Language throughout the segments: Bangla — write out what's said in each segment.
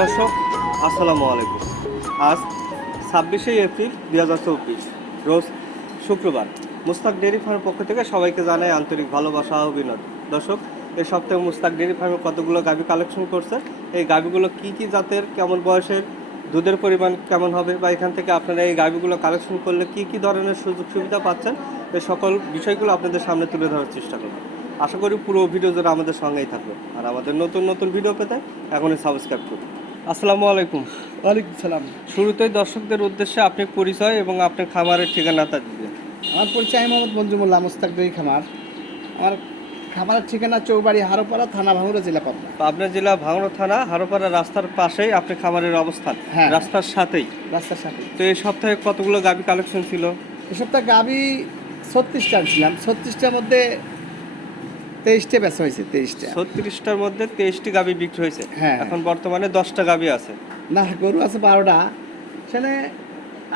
দর্শক, আসসালামু আলাইকুম। আজ ছাব্বিশে এপ্রিল দুই হাজার চব্বিশ, রোজ শুক্রবার। মুস্তাক ডেয়ারি ফার্মের পক্ষ থেকে সবাইকে জানাই আন্তরিক ভালোবাসা বিনোদ দর্শক এই সপ্তাহে মুস্তাক ডেয়ারি ফার্মে কতগুলো গাভী কালেকশন করছে? এই গাভীগুলো কি কি জাতের কেমন বয়সের দুধের পরিমাণ কেমন হবে বা এখান থেকে আপনারা এই গাভীগুলো কালেকশন করলে কি কি ধরনের সুযোগ সুবিধা পাচ্ছেন? এই সকল বিষয়গুলো আপনাদের সামনে তুলে ধরার চেষ্টা করব। আশা করি পুরো ভিডিও জুড়ে আমাদের সঙ্গেই থাকবে আর আমাদের নতুন নতুন ভিডিও পেতে এখনই সাবস্ক্রাইব করুন। আসসালামু আলাইকুম। ওয়ালাইকুম সালাম। শুরুতেই দর্শকদের উদ্দেশ্যে আপনি পরিচয় এবং আপনার খামারের ঠিকানাটা দিবেন। আমার পরিচয় আমি মোহাম্মদ মঞ্জুমুল্লাহ মুস্তাক খামার। আমার খামারের ঠিকানা চৌবাড়ি হারোপাড়া থানা ভাঙুরা জেলা পাবনা। পাবনা জেলা ভাঙড়া থানা হারোপাড়া রাস্তার পাশেই আপনি খামারের অবস্থান। হ্যাঁ। রাস্তার সাথেই। রাস্তার সাথে তো এই সপ্তাহে কতগুলো গাবি কালেকশন ছিল? এ সপ্তাহে গাবি ছত্রিশটা ছিলাম ছত্রিশটার মধ্যে তেইশটা বেচা হয়েছে তেইশটা। ছত্রিশটার মধ্যে তেইশটি গাবি বিক্রি হয়েছে। হ্যাঁ। এখন বর্তমানে দশটা গাবি আছে। না গরু আছে বারোটা। সেখানে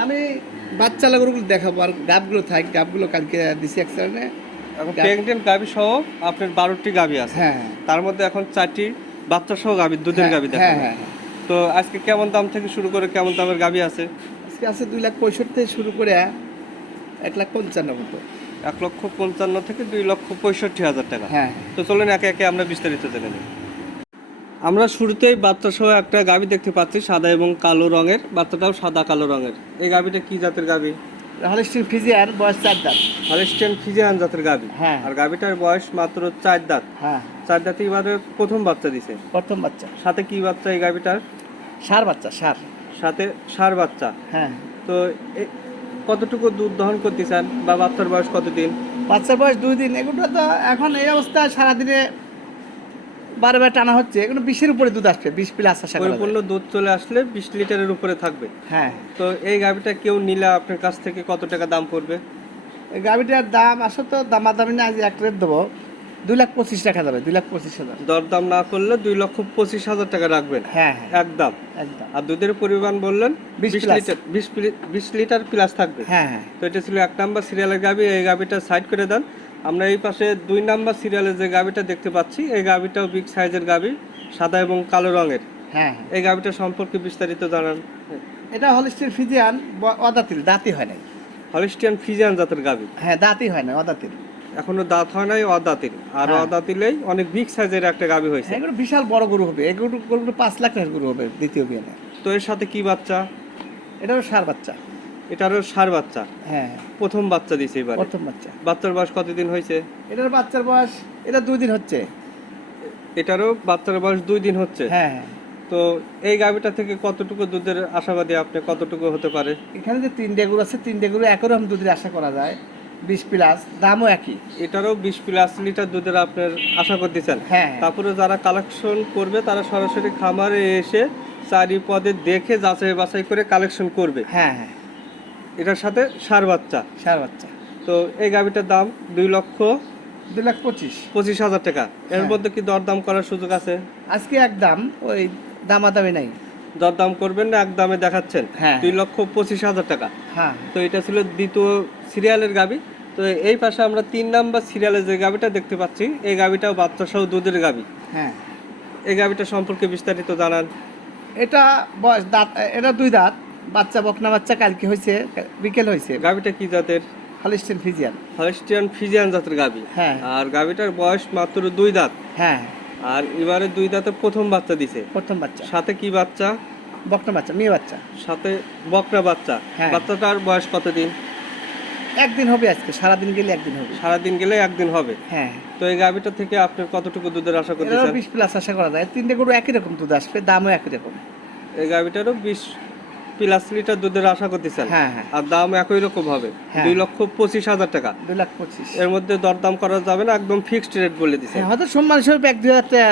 আমি বাচ্চালা গরুগুলো দেখাবো আর গাবগুলো থাক গাবগুলো কালকে দিছি অ্যাক্সিডেন্টে এখন প্রেগনেন্ট গাবি সহ আপনার বারোটি গাবি আছে। হ্যাঁ। তার মধ্যে এখন চারটি বাচ্চা সহ গাবি দুধের হ্যাঁ, গাবি দেখা হ্যাঁ। তো আজকে কেমন দাম থেকে শুরু করে কেমন দামের গাবি আছে? আজকে আছে দুই লাখ পঁয়ষট্টি থেকে শুরু করে এক লাখ পঞ্চান্ন মতো। এক লক্ষ পঞ্চান্ন থেকে দুই লক্ষ পঁয়ষট্টি হাজার টাকা। হ্যাঁ তো চলেন একে একে আমরা বিস্তারিত জেনে নিই। আমরা শুরুতেই বাচ্চা সহ একটা গাবি দেখতে পাচ্ছি সাদা এবং কালো রঙের। বাচ্চাটাও সাদা কালো রঙের। এই গাবিটা কি জাতের গাবি হলিস্টিন ফিজিয়ার বয়স চার দাঁত। হলিস্টিয়ান ফিজিয়ান জাতের গাবি হ্যাঁ। আর গাবিটার বয়স মাত্র চার দাঁত। হ্যাঁ। চার দাঁতে এবারে প্রথম বাচ্চা দিছে। প্রথম বাচ্চা। সাথে কি বাচ্চা এই গাবিটার সার বাচ্চা সার। সাথে সার বাচ্চা। হ্যাঁ। তো কতটুকু দুধ দহন করতে চান বা বাচ্চার বয়স কতদিন? বাচ্চার বয়স দুই দিন। এগুলো তো এখন এই অবস্থায় সারাদিনে বারবার টানা হচ্ছে এগুলো বিশের উপরে দুধ আসবে বিশ প্লাস যায়। পরিপূর্ণ দুধ চলে আসলে বিশ লিটারের উপরে থাকবে। হ্যাঁ। তো এই গাবিটা কেউ নিলে আপনার কাছ থেকে কত টাকা দাম পড়বে? এই গাভিটার দাম আসলে তো দামাদামি না আজ এক রেট দেবো। দুই লাখ পঁচিশ টাকা যাবে দুই লাখ পঁচিশ হাজার। দরদাম না করলে দুই লক্ষ পঁচিশ হাজার টাকা রাখবেন। হ্যাঁ হ্যাঁ। একদম। একদম। আর দুধের পরিমাণ বললেন 20 বিশ লিটার বিশ বিশ লিটার প্লাস থাকবে। হ্যাঁ হ্যাঁ। তো এটা ছিল এক নাম্বার সিরিয়ালের গাবি এই গাবিটা সাইড করে দেন। আমরা এই পাশে দুই নাম্বার সিরিয়ালের যে গাবিটা দেখতে পাচ্ছি এই গাবিটাও বিগ সাইজের গাবি সাদা এবং কালো রঙের। হ্যাঁ হ্যাঁ। এই গাবিটা সম্পর্কে বিস্তারিত জানান। এটা হলিস্টিন ফিজিয়ান অদাতিল দাঁতই হয় নাই। হলিস্টিয়ান ফিজিয়ান জাতের গাবি হ্যাঁ দাঁতই হয় না অদাতিল। এখনও দাঁত হয় নাই অদাতিল। আর হ্যাঁ। অদাতিলেই অনেক বিগ সাইজের একটা গাবি হয়েছে। এগুলো বিশাল বড় গরু হবে। এগুলো গরুগুলো পাঁচ লাখ টাকার গরু হবে দ্বিতীয় বিয়ানে তো এর সাথে কি বাচ্চা? এটাও সার বাচ্চা। এটারও সার বাচ্চা। হ্যাঁ। প্রথম বাচ্চা দিছে এবার। প্রথম বাচ্চা। বাচ্চার বয়স কতদিন হয়েছে? এটার বাচ্চার বয়স এটা দুই দিন হচ্ছে। এটারও বাচ্চার বয়স দুই দিন হচ্ছে? হ্যাঁ হ্যাঁ। তো এই গাভিটা থেকে কতটুকু দুধের আশাবাদী আপনি? কতটুকু হতে পারে? এখানে যে তিনটে গরু আছে তিনটে গরু একরকম দুধের আশা করা যায়। বিশ প্লাস দামও একই। এটারও বিশ প্লাস লিটার দুধের আপনার আশা করতেছেন হ্যাঁ। তারপরে যারা কালেকশন করবে তারা সরাসরি খামারে এসে চারি পদে দেখে যাচাই বাছাই করে কালেকশন করবে? হ্যাঁ হ্যাঁ। এটার সাথে সার বাচ্চা। সার বাচ্চা। তো এই গাভিটার দাম দুই লক্ষ দুই লাখ পঁচিশ। পঁচিশ হাজার টাকা। এর হ্যাঁ। মধ্যে কি দরদাম করার সুযোগ আছে? আজকে একদম ওই দামাদামি নাই। দরদাম করবেন না এক দামে দেখাচ্ছেন। হ্যাঁ। দুই লক্ষ পঁচিশ হাজার টাকা। হ্যাঁ। তো এটা ছিল দ্বিতীয় সিরিয়ালের গাবি তো এই পাশে আমরা তিন নাম্বার সিরিয়ালের যে গাবিটা দেখতে পাচ্ছি এই গাবিটাও বাচ্চা সহ দুধের গাবি হ্যাঁ। এই গাবিটা সম্পর্কে বিস্তারিত জানান। এটা বয়স দাঁত এটা দুই দাঁত। বাচ্চা বকনা বাচ্চা কালকে হয়েছে বিকেল হয়েছে। গাবিটা কি জাতের? হলিস্টিন ফিজিয়ান হলিস্টিয়ান ফিজিয়ান জাতের গাবি হ্যাঁ। আর গাবিটার বয়স মাত্র দুই দাঁত। হ্যাঁ। আর এবারে দুই দাঁতে প্রথম বাচ্চা দিছে। প্রথম বাচ্চা। সাথে কি বাচ্চা? বকনা বাচ্চা মেয়ে বাচ্চা। সাথে বকরা বাচ্চা। হ্যাঁ। বাচ্চাটার বয়স কতদিন? একদিন হবে আজকে সারাদিন গেলে একদিন হবে। সারাদিন গেলে একদিন হবে। হ্যাঁ। তো এই গাবিটা থেকে আপনি কতটুকু দুধের আশা করতেছেন? বিশ প্লাস আশা করা যায়। তিনটে গরু একই রকম দুধ আসবে দামও একই রকম। এই গাবিটারও বিশ প্লাস লিটার দুধের আশা করতেছেন? হ্যাঁ হ্যাঁ। আর দাম একই রকম হবে? হ্যাঁ। দুই লক্ষ পঁচিশ হাজার টাকা। দুই লাখ পঁচিশ। এর মধ্যে দরদাম করা যাবে না একদম ফিক্সড রেট বলে দিছে। হ্যাঁ, হয়তো সম্মান স্বরূপ এক দুই হাজার টাকা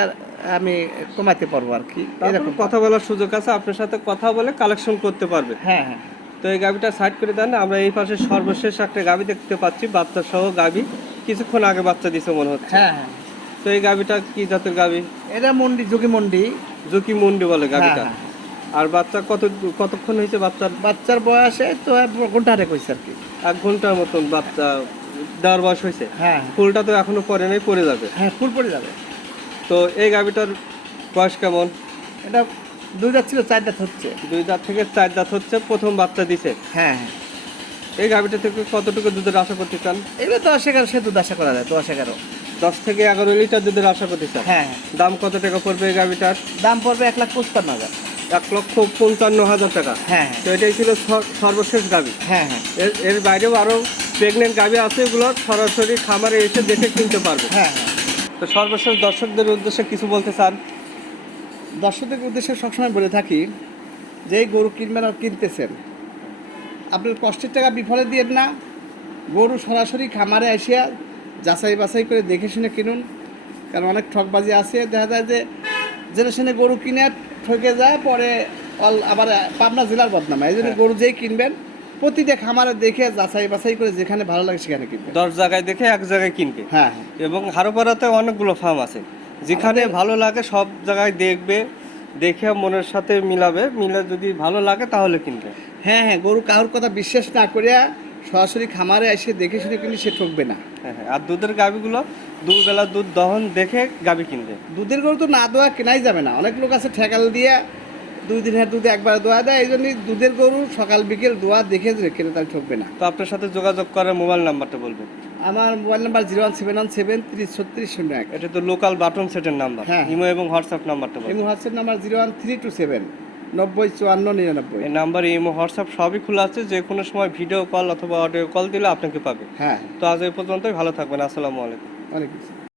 আমি কমাতে পারব আর কি। এরকম কথা। বলার সুযোগ আছে আপনার সাথে কথা বলে কালেকশন করতে পারবে। হ্যাঁ হ্যাঁ। তো এই গাবিটা সাইড করে দেন আমরা এই পাশে সর্বশেষ একটা গাবি দেখতে পাচ্ছি বাচ্চা সহ গাবি। কিছুক্ষণ আগে বাচ্চা দিছে মনে হচ্ছে। হ্যাঁ হ্যাঁ। তো এই গাবিটা কি জাতের গাবি? এটা মন্ডি যোগী মন্ডি। ঝুঁকি মন্ডি বলে হ্যাঁ, আর বাচ্চা কত কতক্ষণ হয়েছে বাচ্চার? বাচ্চার বয়সে তো এক ঘণ্টা হাটে হয়েছে আর কি। এক ঘণ্টার মতন বাচ্চা দেওয়ার বয়স হয়েছে? হ্যাঁ। ফুলটা তো এখনও পরে নেই পড়ে যাবে? হ্যাঁ ফুল পড়ে যাবে। তো এই গাভিটার বয়স কেমন? এটা দুই দাঁত ছিল চার দাঁত হচ্ছে। দুই দাঁত থেকে চার দাঁত হচ্ছে প্রথম বাচ্চা দিছে। হ্যাঁ। হ্যাঁ এই গাভিটা থেকে কতটুকু দুধের আশা করতে চান? এগুলো দশ এগারো সে দুধ আশা করা যায় দশ এগারো। দশ থেকে এগারো লিটার দুধের আশা করতে চান? হ্যাঁ। দাম কত টাকা পড়বে এই গাভিটার? দাম পড়বে এক লাখ পঁচপান্ন হাজার। এক লক্ষ পঞ্চান্ন হাজার টাকা। হ্যাঁ তো এটাই ছিল সর- সর্বশেষ গাভি হ্যাঁ হ্যাঁ। এর এর বাইরেও আরও প্রেগনেন্ট গাভি আছে এগুলো সরাসরি খামারে এসে দেখে কিনতে পারবে। হ্যাঁ হ্যাঁ। তো সর্বশেষ দর্শকদের উদ্দেশ্যে কিছু বলতে চান? দর্শকদের উদ্দেশ্যে সবসময় বলে থাকি যে এই গরু কিনবেন আর কিনতেছেন আপনার কষ্টের টাকা বিফলে দিয়ে না। গরু সরাসরি খামারে আসিয়া যাচাই বাছাই করে দেখে শুনে কিনুন। কারণ অনেক ঠকবাজি আছে দেখা যায় যে জেনে শুনে গরু কিনে ঠকে যায় পরে অল আবার পাবনা জেলার বদনামা। এই জন্য হ্যাঁ। গরু যেই কিনবেন প্রতিটা খামারে দেখে যাচাই বাছাই করে যেখানে ভালো লাগে সেখানে কিনবেন। দশ জায়গায় দেখে এক জায়গায় কিনবে। হ্যাঁ হ্যাঁ। এবং হারোপাড়াতে অনেকগুলো ফার্ম আছে। যেখানে ভালো লাগে সব জায়গায় দেখবে দেখে মনের সাথে মিলাবে। মিলে যদি ভালো লাগে তাহলে কিনবে। হ্যাঁ হ্যাঁ গরু কারোর কথা বিশ্বাস না করিয়া সরাসরি খামারে এসে দেখে শুনে কিনলে সে ঠকবে না। হ্যাঁ হ্যাঁ। আর দুধের গাভিগুলো দুবেলা দুধ দহন দেখে গাভি কিনবে। দুধের গরু তো না দোয়া কেনাই যাবে না। অনেক লোক আছে ঠেকাল দিয়ে দুই দিনের দুধে একবার দোয়া দেয় এই জন্যই দুধের গরু সকাল বিকেল দোয়া দেখে কেনে তাহলে ঠকবে না। তো আপনার সাথে যোগাযোগ করার মোবাইল নাম্বারটা বলবেন? আমার mobile number zero one seven one seven ত্রিশ ছত্রিশ শূন্য এক। এটা তো লোকাল বাটন সেটের নাম্বার। হ্যাঁ। ইমো এবং হোয়াটসঅ্যাপ নাম্বারটা বলবেন। WhatsApp number zero one three two seven. নব্বই চুয়ান্ন নিরানব্বই। এই নাম্বার ইমো হোয়াটসঅ্যাপ সবই খোলা আছে। যে কোনো সময় ভিডিও কল অথবা অডিও কল দিলে আপনাকে পাবে। হ্যাঁ। তো আজ এই পর্যন্তই। ভালো থাকবেন। আসসালামু আলাইকুম। ওয়ালাইকুম আসসালাম।